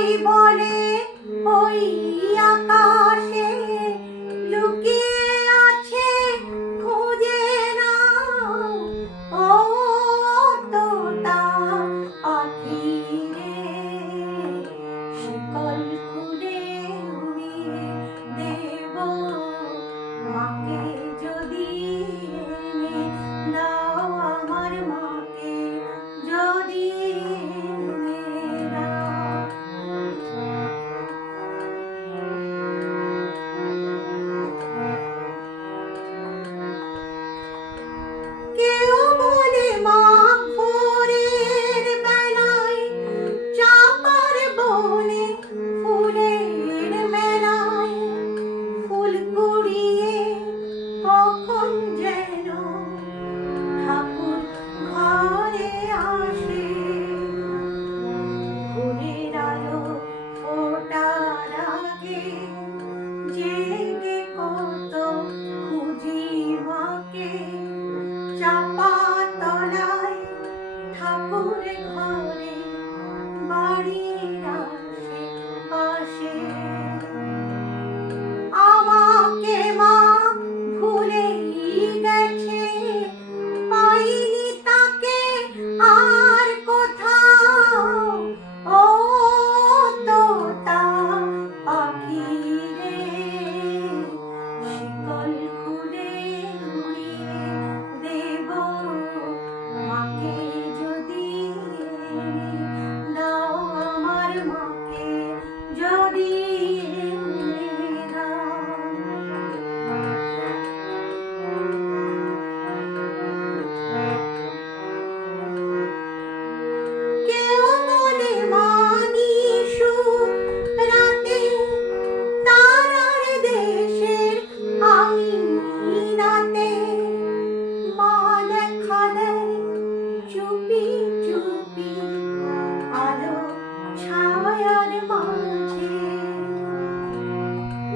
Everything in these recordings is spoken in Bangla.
সবাই বলে ওই আকাশে লুকিয়ে আছে, খুঁজে নাও ও তোতা পাখি রে। শিকল খুলে উড়িয়ে দেব মাকে যদি এনে দাও, আমার মাকে যদি এনে দাও। কেউ বলে মা ভোরের বেলায় চাপার বনে ফুলের মেলায় ফুল কুড়িয়ে কখন যেন ঠাকুর ঘরে আসে। ভোরের আলো ফোটার আগে জেগে কত খুঁজি মাকে, চাপা তলায় ঠাকুর ঘরে বাড়ির আশেপাশে। আমাকে মা ভুলেই গেছে, পাইনি তাকে আর কোথাও ও তোতা পাখি রে। শিকল খুলে উড়িয়ে দেব মাকে যদি এনে দাও, আমার মাকে যদি এনে দাও। কেউ বলে মা নিশু রাতে তারার দেশের আঙিনাতে মা দেখা দেয় চুপি চুপি আলো ছায়ার মাঝে।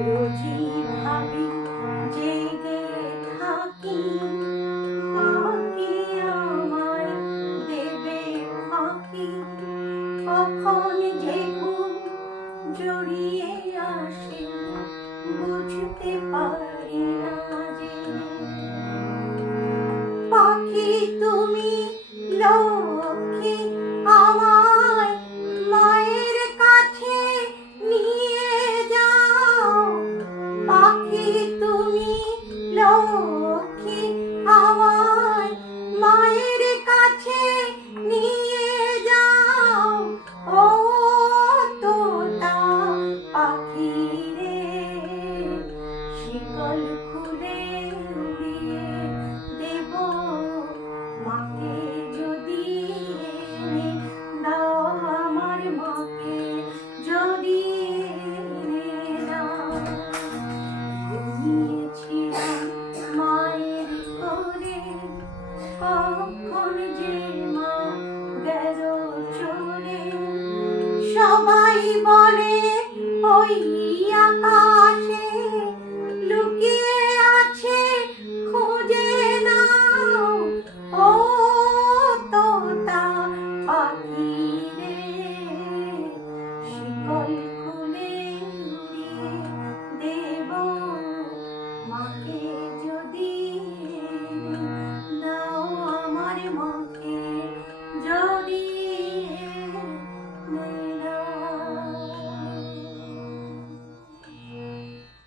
রোজই ভাবি জেগে থাকি, মা কি আমায় দেবে ফাঁকি, কখন যে ঘুম জড়িয়ে আসে বুঝতে পারি না যে। পাখি তুমি লক্ষ্মী, আমায় মায়ের কাছে নিয়ে যাও। পাখি তুমি লক্ষ্মী, আমায় মায়ের কাছে নিয়ে যাও ও তোতা পাখি রে। শিকল খুলে উড়িয়ে দেব মাকে যদি এনে দাও, আমার মাকে যদি এনে দাও। ঘুমিয়েছিলাম মায়ের কোলে, কখন যে মা গেল চলে। সবাই বলে ওই